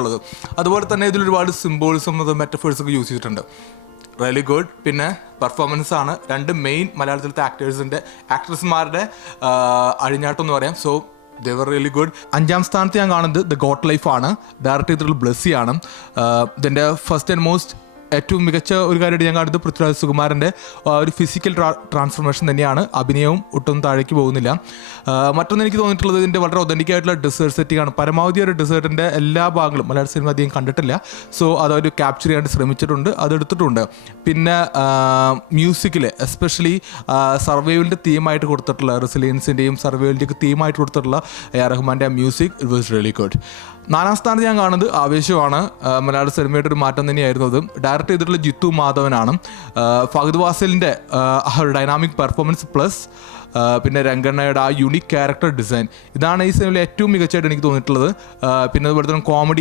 ഉള്ളത്. അതുപോലെ തന്നെ ഇതിൽ ഒരുപാട് സിംബോളിസം മെറ്റഫേഴ്സ് ഒക്കെ യൂസ് ചെയ്തിട്ടുണ്ട്. Really good. പിന്നെ പെർഫോമൻസ് ആണ്. രണ്ട് മെയിൻ മലയാളത്തിലത്തെ ആക്ട്രസ്മാരുടെ അഴിഞ്ഞാട്ടം എന്ന് പറയാം. So they were really good. 5ാം സ്ഥാനത്ത് ഞാൻ കാണുന്നത് ദ ഗോട്ട് ലൈഫ് ആണ്. ഡയറക്റ്റ് ചെയ്തിട്ടുള്ള ബ്ലെസ്സിയാണ്. ഇതിൻ്റെ ഫസ്റ്റ് ആൻഡ് മോസ്റ്റ് ഏറ്റവും മികച്ച ഒരു കാര്യമായിട്ട് ഞാൻ കാണുന്നത് പൃഥ്വിരാജ് സുകുമാരൻ്റെ ഒരു ഫിസിക്കൽ ട്രാൻസ്ഫോർമേഷൻ തന്നെയാണ്. അഭിനയവും ഒട്ടും താഴേക്ക് പോകുന്നില്ല. മറ്റൊന്ന് എനിക്ക് തോന്നിയിട്ടുള്ളത് ഇതിൻ്റെ വളരെ ഒതൻറ്റിക് ആയിട്ടുള്ള ഡെസേർട്ട് സെറ്റിംഗ് ആണ്. പരമാവധി ഒരു ഡെസേർട്ടിൻ്റെ എല്ലാ ഭാഗങ്ങളും മലയാള സിനിമ അധികം കണ്ടിട്ടില്ല. സോ അതവർ ക്യാപ്ചർ ചെയ്യാൻ ശ്രമിച്ചിട്ടുണ്ട്, അതെടുത്തിട്ടുണ്ട്. പിന്നെ മ്യൂസിക്കിൽ എസ്പെഷ്യലി സർവൈവലിൻ്റെ തീമായിട്ട് കൊടുത്തിട്ടുള്ള റെസിലിയൻസിൻ്റെയും സർവൈവലിൻ്റെയൊക്കെ തീമായിട്ട് കൊടുത്തിട്ടുള്ള എ ആർ റഹ്മാൻ്റെ music it was really good. 4ാം സ്ഥാനത്ത് ഞാൻ കാണുന്നത് ആവേശമാണ്. മലയാള സിനിമയുടെ ഒരു മാറ്റം തന്നെയായിരുന്നു അത്. ഡയറക്റ്റ് ചെയ്തിട്ടുള്ള ജിത്തു മാധവനാണ്. ഫഹദ് വാസിലിൻ്റെ ഡൈനാമിക് പെർഫോമൻസ് പ്ലസ് പിന്നെ രംഗണ്ണയുടെ ആ യുണീക്ക് ക്യാരക്ടർ ഡിസൈൻ, ഇതാണ് ഈ സിനിമയിലെ ഏറ്റവും മികച്ചതായിട്ട് എനിക്ക് തോന്നിയിട്ടുള്ളത്. പിന്നെ അതുപോലെ തന്നെ കോമഡി